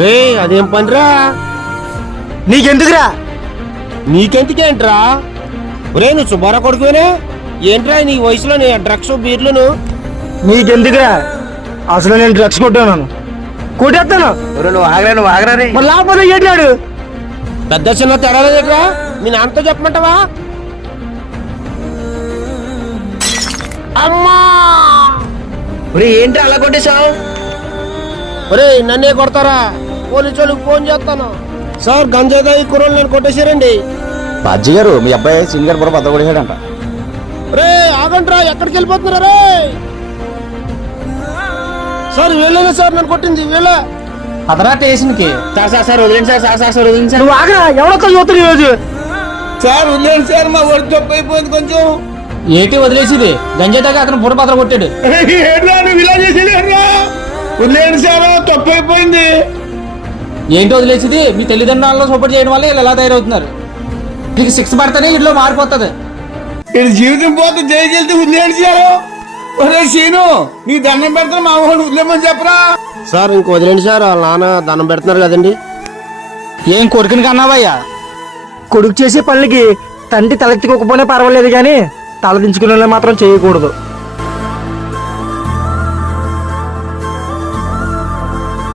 రే అదేం పనిరా? నీకెందుకురా? నీకెందుకేంట్రా? ఒరే నువ్వు సుబ్బారా కొడుకువేనా ఏంట్రా నీ వయసులో డ్రగ్స్ బీర్లను? నీకెందుకురా? అసలు నేను డ్రగ్స్ కొట్టాను, కొట్టేస్తాను. నువ్వు ఆగరా రే. మరి లేకపోతే ఏంటాడు? పెద్ద చిన్న తేడా లేదురా. మీ నాన్నతో చెప్పమంటావా? అమ్మా! ఏంట్రా అలా కొట్టేశావు? ఒరే నన్నే కొడతారా? పోలీసు వాళ్ళకి ఫోన్ చేస్తాను. సార్ గంజాయి కుర్రోళ్ళు నేను కొట్టేశారండి. బాజీ గారు మీ అబ్బాయి సీన్ గారు కూడా బద్ద కొట్టేశాడంట. రే ఆగండ్రా, ఎక్కడికి వెళ్ళిపోతున్నారా రే? సార్ వీళ్ళనే సార్ నన్ను కొట్టింది వీళ్ళే. అతరా స్టేషన్ కి. సార్ వదిలేండి సార్ వదిలేండి సార్. నువ్వు ఆగరా, ఎవరొక్క చూస్తాను ఈరోజు. సార్ వదిలేండి సార్, మా ఒడి తప్పు అయిపోయింది కొంచెం. ఏంటి వదిలేసిది? గంజాయి తాగి అతను బుర్ర పత్ర కొట్టాడు. వదిలేండి సార్, తప్పు అయిపోయింది. ఏంటి వదిలేసిది? మీ తల్లిదండ్రులలో సపోర్ట్ చేయడం వల్ల వీళ్ళు ఎలా తయారవుతున్నారు. నీకు శిక్ష పడితేనే ఇంట్లో మారిపోతుంది. జీవితం పోతే జైలుకి వెళ్తే వదిలేండి సార్. ఒరే సీను, నీ దండం పెడతాను మా వాడు వదిలేమని చెప్పరా. సార్ ఇంక వదిలేండి సార్, వాళ్ళ నాన్న దండం పెడుతున్నారు కదండి. ఏం కొడుకుని కన్నావయ్యా? కొడుకు చేసే పనులకి తండ్రి తలెత్తుకోకపోయినా పర్వాలేదు, కానీ తల దించుకునే మాత్రం చేయకూడదు.